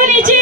kaleci.